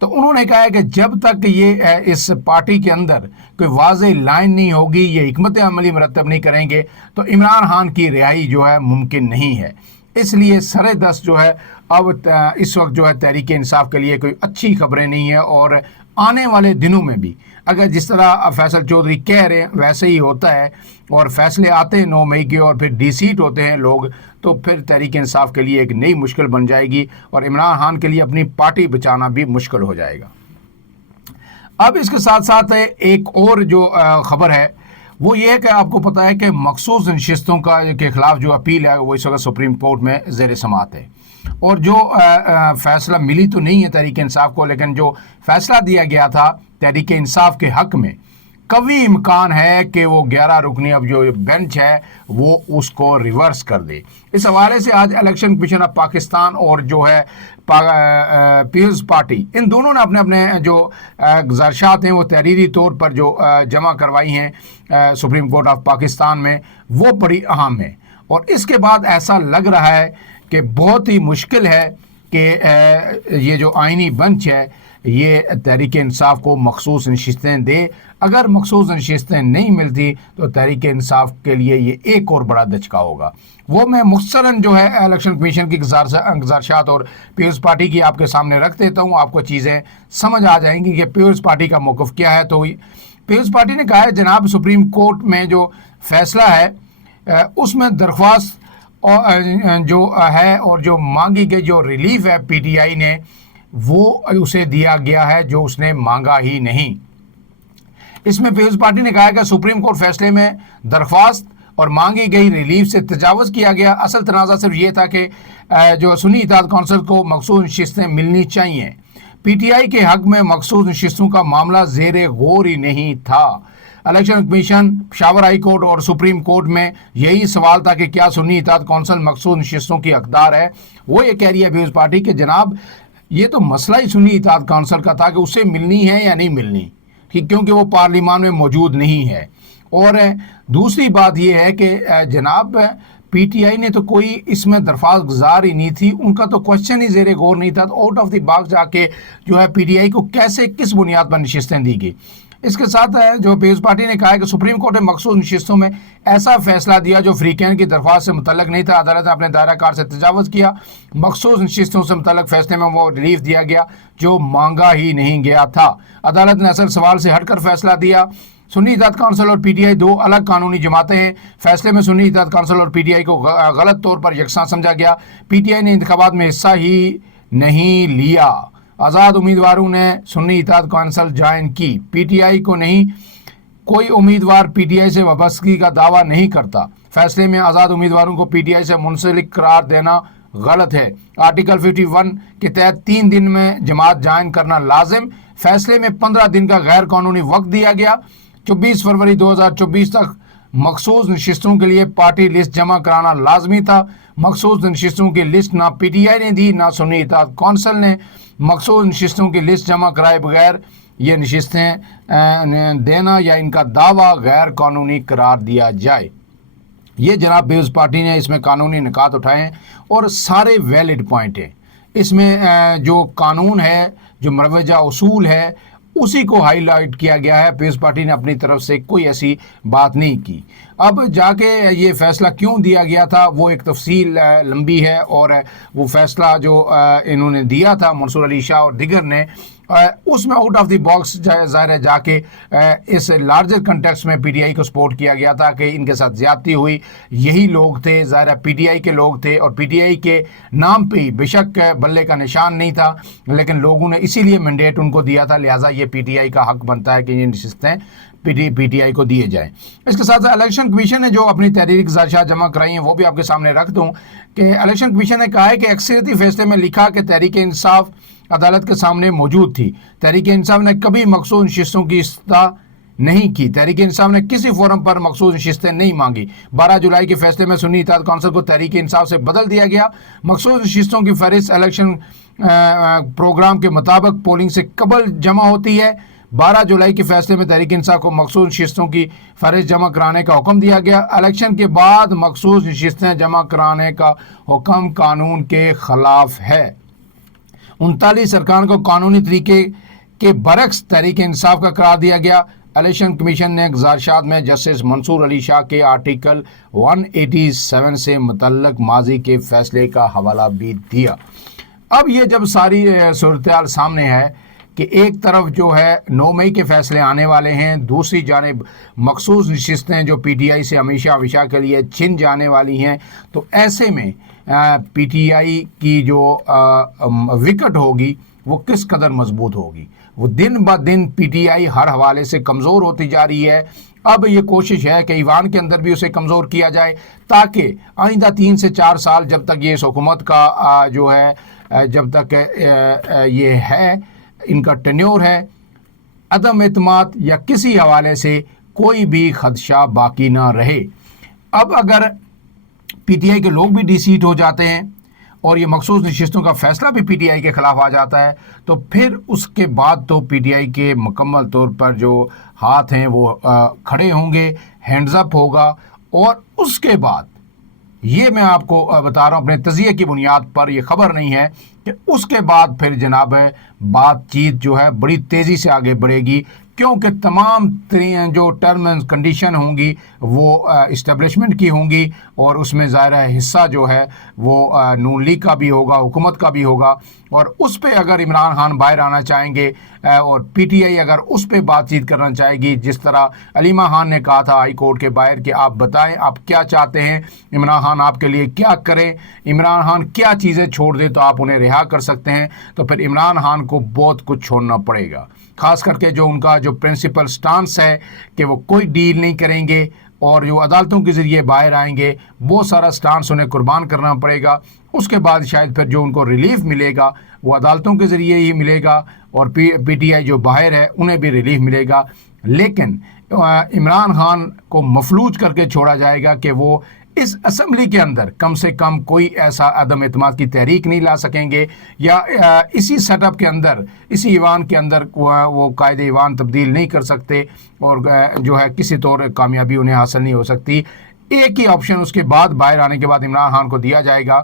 تو انہوں نے کہا ہے کہ جب تک یہ اس پارٹی کے اندر کوئی واضح لائن نہیں ہوگی، یہ حکمت عملی مرتب نہیں کریں گے تو عمران خان کی رہائی جو ہے ممکن نہیں ہے۔ اس لیے سر دست جو ہے اب اس وقت جو ہے تحریک انصاف کے لیے کوئی اچھی خبریں نہیں ہیں، اور آنے والے دنوں میں بھی اگر جس طرح فیصل چودھری کہہ رہے ہیں ویسے ہی ہوتا ہے اور فیصلے آتے ہیں 9 مئی کے اور پھر ڈی سیٹ ہوتے ہیں لوگ، تو پھر تحریک انصاف کے لیے ایک نئی مشکل بن جائے گی اور عمران خان کے لیے اپنی پارٹی بچانا بھی مشکل ہو جائے گا۔ اب اس کے ساتھ ساتھ ایک اور جو خبر ہے وہ یہ ہے کہ آپ کو پتا ہے کہ مخصوص نشستوں کے خلاف جو اپیل ہے وہ اس وقت سپریم کورٹ میں زیر سماعت ہے، اور جو فیصلہ ملی تو نہیں ہے تحریک انصاف کو، لیکن جو فیصلہ دیا گیا تھا تحریک انصاف کے حق میں قوی امکان ہے کہ وہ 11 رکنی اب جو بینچ ہے وہ اس کو ریورس کر دے۔ اس حوالے سے آج الیکشن کمیشن آف پاکستان اور جو ہے پیپلز پارٹی، ان دونوں نے اپنے اپنے جو گزارشات ہیں وہ تحریری طور پر جو جمع کروائی ہیں سپریم کورٹ آف پاکستان میں، وہ بڑی اہم ہے، اور اس کے بعد ایسا لگ رہا ہے کہ بہت ہی مشکل ہے کہ یہ جو آئینی بنچ ہے یہ تحریک انصاف کو مخصوص نشستیں دے۔ اگر مخصوص نشستیں نہیں ملتی تو تحریک انصاف کے لیے یہ ایک اور بڑا دھچکا ہوگا۔ وہ میں مختصراً جو ہے الیکشن کمیشن کی گزارشات اور پیپلز پارٹی کی آپ کے سامنے رکھ دیتا ہوں، آپ کو چیزیں سمجھ آ جائیں گی کہ پیپلز پارٹی کا موقف کیا ہے۔ تو پیپلز پارٹی نے کہا ہے جناب سپریم کورٹ میں جو فیصلہ ہے اس میں درخواست جو ہے اور جو مانگی گئی جو ریلیف ہے پی ٹی آئی نے وہ اسے دیا گیا ہے جو اس نے مانگا ہی نہیں۔ اس میں پیپلز پارٹی نے کہا ہے کہ سپریم کورٹ فیصلے میں درخواست اور مانگی گئی ریلیف سے تجاوز کیا گیا۔ اصل تنازع صرف یہ تھا کہ جو سنی اتحاد کونسل کو مخصوص نشستیں ملنی چاہیے۔ پی ٹی آئی کے حق میں مخصوص نشستوں کا معاملہ زیر غور ہی نہیں تھا۔ Election commission, Peshawar high court اور سپریم کورٹ میں یہی سوال تھا کہ کیا سنی اتحاد کونسل مخصوص نشستوں کی حقدار ہے۔ وہ یہ کہہ رہی ہے پیپلز پارٹی کہ جناب یہ تو مسئلہ ہی سنی اتحاد کونسل کا تھا کہ اسے ملنی ہے یا نہیں ملنی، کیونکہ وہ پارلیمان میں موجود نہیں ہے۔ اور دوسری بات یہ ہے کہ جناب پی ٹی آئی نے تو کوئی اس میں درخواست گزار ہی نہیں تھی، ان کا تو کوشچن ہی زیر غور نہیں تھا، تو آؤٹ آف دی باکس جا کے جو ہے پی ٹی آئی کو کیسے کس بنیاد پر نشستیں دی گئی۔ اس کے ساتھ جو پیپلز پارٹی نے کہا ہے کہ سپریم کورٹ نے مخصوص نشستوں میں ایسا فیصلہ دیا جو فریقین کی درخواست سے متعلق نہیں تھا۔ عدالت نے اپنے دائرہ کار سے تجاوز کیا۔ مخصوص نشستوں سے متعلق فیصلے میں وہ ریلیف دیا گیا جو مانگا ہی نہیں گیا تھا۔ عدالت نے اصل سوال سے ہٹ کر فیصلہ دیا۔ سنی اتحاد کونسل اور پی ٹی آئی دو الگ قانونی جماعتیں ہیں۔ فیصلے میں سنی اتحاد کونسل اور پی ٹی آئی کو غلط طور پر یکساں سمجھا گیا۔ پی ٹی آئی نے انتخابات میں حصہ ہی نہیں لیا۔ آزاد امیدواروں نے سنی اتحاد کونسل جوائن کی۔ پی ٹی آئی کو نہیں، کوئی امیدوار پی ٹی آئی سے وابستگی کا دعویٰ نہیں کرتا۔ فیصلے میں آزاد امیدواروں کو پی ٹی آئی سے منسلک قرار دینا غلط ہے۔ آرٹیکل 51 کے تحت 3 دن میں جماعت جوائن کرنا لازم۔ فیصلے میں 15 دن کا غیر قانونی وقت دیا گیا۔ 24 فروری 2024 تک مخصوص نشستوں کے لیے پارٹی لسٹ جمع کرانا لازمی تھا۔ مخصوص نشستوں کی لسٹ نہ پی ٹی آئی نے دی نہ سنی اتحاد کونسل نے۔ مخصوص نشستوں کی لسٹ جمع کرائے بغیر یہ نشستیں دینا یا ان کا دعویٰ غیر قانونی قرار دیا جائے۔ یہ جناب پیپلز پارٹی نے اس میں قانونی نکات اٹھائے ہیں اور سارے ویلڈ پوائنٹ ہیں۔ اس میں جو قانون ہے، جو مروجہ اصول ہے، اسی کو ہائی لائٹ کیا گیا ہے۔ پیپلز پارٹی نے اپنی طرف سے کوئی ایسی بات نہیں کی۔ اب جا کے یہ فیصلہ کیوں دیا گیا تھا وہ ایک تفصیل لمبی ہے، اور وہ فیصلہ جو انہوں نے دیا تھا منصور علی شاہ اور دیگر نے، اس میں آؤٹ آف دی باکس ظاہر ہے جا کے اس لارجر کنٹیکسٹ میں پی ٹی آئی کو سپورٹ کیا گیا تھا کہ ان کے ساتھ زیادتی ہوئی۔ یہی لوگ تھے، ظاہر ہے پی ٹی آئی کے لوگ تھے، اور پی ٹی آئی کے نام پہ ہی بے شک بلے کا نشان نہیں تھا، لیکن لوگوں نے اسی لیے مینڈیٹ ان کو دیا تھا، لہٰذا یہ پی ٹی آئی کا حق بنتا ہے کہ یہ نشستیں پی ٹی آئی کو دیے جائیں۔ اس کے ساتھ الیکشن کمیشن نے جو اپنی تحریری گزارشات جمع کرائی ہیں وہ بھی آپ کے سامنے رکھ دوں کہ الیکشن کمیشن نے کہا ہے کہ اکثریتی فیصلے میں لکھا کہ تحریک انصاف عدالت کے سامنے موجود تھی۔ تحریک انصاف نے کبھی مخصوص نشستوں کی استدعا نہیں کی۔ تحریک انصاف نے کسی فورم پر مخصوص نشستیں نہیں مانگی۔ 12 جولائی کے فیصلے میں سنی اتحاد کونسل کو تحریک انصاف سے بدل دیا گیا۔ مخصوص نشستوں کی فہرست الیکشن پروگرام کے مطابق پولنگ سے قبل جمع ہوتی ہے۔ 12 جولائی کے فیصلے میں تحریک انصاف کو مخصوص نشستوں کی فہرست جمع کرانے کا حکم دیا گیا۔ الیکشن کے بعد مخصوص نشستیں جمع کرانے کا حکم قانون کے خلاف ہے، 39 ارکان کو قانونی طریقے کے برعکس تحریک انصاف کا قرار دیا گیا۔ الیکشن کمیشن نے گزارشات میں جسٹس منصور علی شاہ کے آرٹیکل 187 سے متعلق ماضی کے فیصلے کا حوالہ بھی دیا۔ اب یہ جب ساری صورتحال سامنے ہے کہ ایک طرف جو ہے 9 مئی کے فیصلے آنے والے ہیں، دوسری جانب مخصوص نشستیں جو پی ٹی آئی سے ہمیشہ کے لیے چھن جانے والی ہیں، تو ایسے میں پی ٹی آئی کی جو وکٹ ہوگی وہ کس قدر مضبوط ہوگی۔ وہ دن بہ دن پی ٹی آئی ہر حوالے سے کمزور ہوتی جا رہی ہے۔ اب یہ کوشش ہے کہ ایوان کے اندر بھی اسے کمزور کیا جائے تاکہ آئندہ 3 سے 4 سال جب تک یہ اس حکومت کا جو ہے جب تک یہ ہے ان کا ٹینیور ہے، عدم اعتماد یا کسی حوالے سے کوئی بھی خدشہ باقی نہ رہے۔ اب اگر پی ٹی آئی کے لوگ بھی ڈی سیٹ ہو جاتے ہیں اور یہ مخصوص نشستوں کا فیصلہ بھی پی ٹی آئی کے خلاف آ جاتا ہے، تو پھر اس کے بعد تو پی ٹی آئی کے مکمل طور پر جو ہاتھ ہیں وہ کھڑے ہوں گے، ہینڈز اپ ہوگا، اور اس کے بعد یہ میں آپ کو بتا رہا ہوں اپنے تجزیے کی بنیاد پر، یہ خبر نہیں ہے کہ اس کے بعد پھر جناب بات چیت جو ہے بڑی تیزی سے آگے بڑھے گی، کیونکہ تمام جو ٹرم اینڈ کنڈیشن ہوں گی وہ اسٹیبلشمنٹ کی ہوں گی، اور اس میں ظاہر ہے حصہ جو ہے وہ نون لیگ کا بھی ہوگا، حکومت کا بھی ہوگا، اور اس پہ اگر عمران خان باہر آنا چاہیں گے اور پی ٹی آئی اگر اس پہ بات چیت کرنا چاہے گی، جس طرح علیمہ خان نے کہا تھا ہائی کورٹ کے باہر کہ آپ بتائیں آپ کیا چاہتے ہیں، عمران خان آپ کے لیے کیا کریں، عمران خان کیا چیزیں چھوڑ دے تو آپ انہیں رہا کر سکتے ہیں، تو پھر عمران خان کو بہت کچھ چھوڑنا پڑے گا، خاص کر کے جو ان کا جو پرنسپل سٹانس ہے کہ وہ کوئی ڈیل نہیں کریں گے اور جو عدالتوں کے ذریعے باہر آئیں گے، وہ سارا سٹانس انہیں قربان کرنا پڑے گا۔ اس کے بعد شاید پھر جو ان کو ریلیف ملے گا وہ عدالتوں کے ذریعے ہی ملے گا، اور پی ٹی آئی جو باہر ہے انہیں بھی ریلیف ملے گا، لیکن عمران خان کو مفلوج کر کے چھوڑا جائے گا کہ وہ اس اسمبلی کے اندر کم سے کم کوئی ایسا عدم اعتماد کی تحریک نہیں لا سکیں گے، یا اسی سیٹ اپ کے اندر، اسی ایوان کے اندر وہ قائد ایوان تبدیل نہیں کر سکتے، اور جو ہے کسی طور کامیابی انہیں حاصل نہیں ہو سکتی۔ ایک ہی آپشن اس کے بعد باہر آنے کے بعد عمران خان کو دیا جائے گا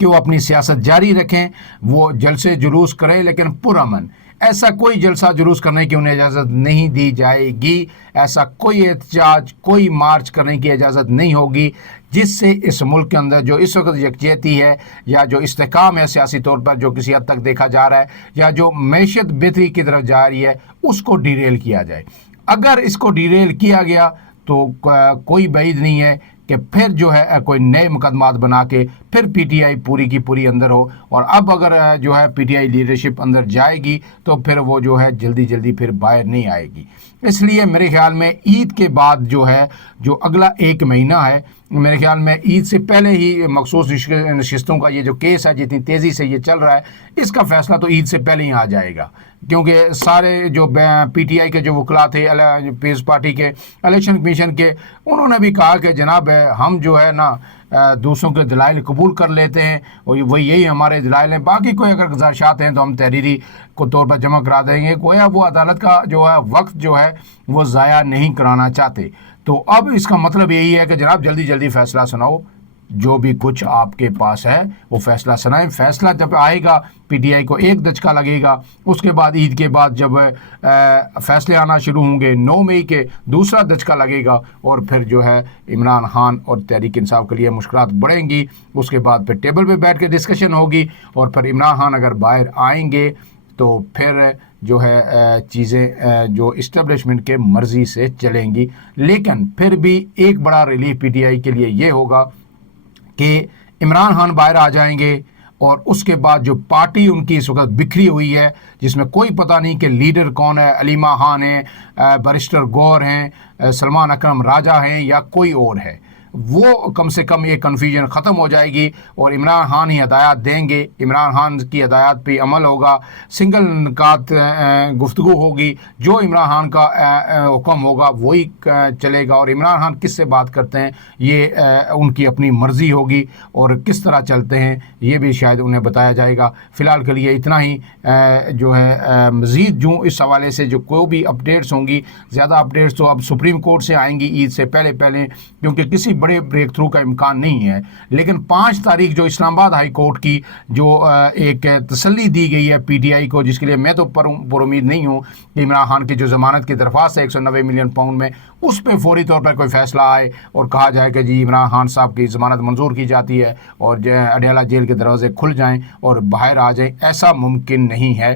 کہ وہ اپنی سیاست جاری رکھیں، وہ جلسے جلوس کریں لیکن پرامن۔ ایسا کوئی جلسہ جلوس کرنے کی انہیں اجازت نہیں دی جائے گی، ایسا کوئی احتجاج، کوئی مارچ کرنے کی اجازت نہیں ہوگی جس سے اس ملک کے اندر جو اس وقت یکجہتی ہے یا جو استحکام ہے سیاسی طور پر جو کسی حد تک دیکھا جا رہا ہے، یا جو معیشت بہتری کی طرف جا رہی ہے، اس کو ڈیریل کیا جائے۔ اگر اس کو ڈیریل کیا گیا تو کوئی بعید نہیں ہے کہ پھر جو ہے کوئی نئے مقدمات بنا کے پھر پی ٹی آئی پوری کی پوری اندر ہو، اور اب اگر جو ہے پی ٹی آئی لیڈرشپ اندر جائے گی تو پھر وہ جو ہے جلدی پھر باہر نہیں آئے گی۔ اس لیے میرے خیال میں عید کے بعد جو ہے جو اگلا 1 مہینہ ہے، میرے خیال میں عید سے پہلے ہی مخصوص نشستوں کا یہ جو کیس ہے جتنی تیزی سے یہ چل رہا ہے، اس کا فیصلہ تو عید سے پہلے ہی آ جائے گا، کیونکہ سارے جو پی ٹی آئی کے جو وکلا تھے پیپلز پارٹی کے، الیکشن کمیشن کے، انہوں نے بھی کہا کہ جناب ہم جو ہے نا دوسروں کے دلائل قبول کر لیتے ہیں اور وہ یہی ہمارے دلائل ہیں، باقی کوئی اگر گزارشات ہیں تو ہم تحریری کو طور پر جمع کرا دیں گے، گویا وہ عدالت کا جو ہے وقت جو ہے وہ ضائع نہیں کرانا چاہتے۔ تو اب اس کا مطلب یہی ہے کہ جناب جلدی فیصلہ سناؤ، جو بھی کچھ آپ کے پاس ہے وہ فیصلہ سنائیں۔ فیصلہ جب آئے گا پی ٹی آئی کو ایک دھچکا لگے گا، اس کے بعد عید کے بعد جب فیصلے آنا شروع ہوں گے 9 مئی کے دوسرا دھچکا لگے گا، اور پھر جو ہے عمران خان اور تحریک انصاف کے لیے مشکلات بڑھیں گی۔ اس کے بعد پھر ٹیبل پہ بیٹھ کے ڈسکشن ہوگی، اور پھر عمران خان اگر باہر آئیں گے تو پھر جو ہے چیزیں جو اسٹیبلشمنٹ کے مرضی سے چلیں گی۔ لیکن پھر بھی ایک بڑا ریلیف پی ٹی آئی کے لیے یہ ہوگا کہ عمران خان باہر آ جائیں گے، اور اس کے بعد جو پارٹی ان کی اس وقت بکھری ہوئی ہے جس میں کوئی پتہ نہیں کہ لیڈر کون ہے، علیمہ خان ہیں، بیرسٹر گور ہیں، سلمان اکرم راجہ ہیں، یا کوئی اور ہے، وہ کم سے کم یہ کنفیوژن ختم ہو جائے گی، اور عمران خان ہی ہدایات دیں گے، عمران خان کی ہدایات پہ عمل ہوگا، سنگل نکات گفتگو ہوگی، جو عمران خان کا حکم ہوگا وہی چلے گا، اور عمران خان کس سے بات کرتے ہیں یہ ان کی اپنی مرضی ہوگی، اور کس طرح چلتے ہیں یہ بھی شاید انہیں بتایا جائے گا۔ فی الحال کے لیے اتنا ہی، جو ہے مزید جو اس حوالے سے جو کوئی بھی اپڈیٹس ہوں گی، زیادہ اپڈیٹس تو اب سپریم کورٹ سے آئیں گی عید سے پہلے، کیونکہ کسی بڑے بریک تھرو کا امکان نہیں ہے، لیکن 5 تاریخ جو اسلام آباد ہائی کورٹ کی جو ایک تسلی دی گئی ہے پی ٹی آئی کو، جس کے لیے میں تو پر امید نہیں ہوں کہ عمران خان کی جو ضمانت کی درخواست ہے 190 ملین پاؤنڈ میں، اس پہ فوری طور پر کوئی فیصلہ آئے اور کہا جائے کہ جی عمران خان صاحب کی ضمانت منظور کی جاتی ہے اور اڈیالہ جیل کے دروازے کھل جائیں اور باہر آ جائیں، ایسا ممکن نہیں ہے،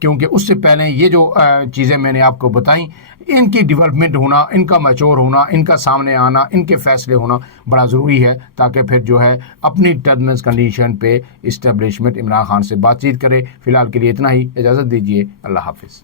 کیونکہ اس سے پہلے یہ جو چیزیں میں نے آپ کو بتائیں، ان کی ڈیولپمنٹ ہونا، ان کا میچور ہونا، ان کا سامنے آنا، ان کے فیصلے ہونا بڑا ضروری ہے، تاکہ پھر جو ہے اپنی ٹرمز کنڈیشن پہ اسٹیبلشمنٹ عمران خان سے بات چیت کرے۔ فی الحال کے لیے اتنا ہی، اجازت دیجیے، اللہ حافظ۔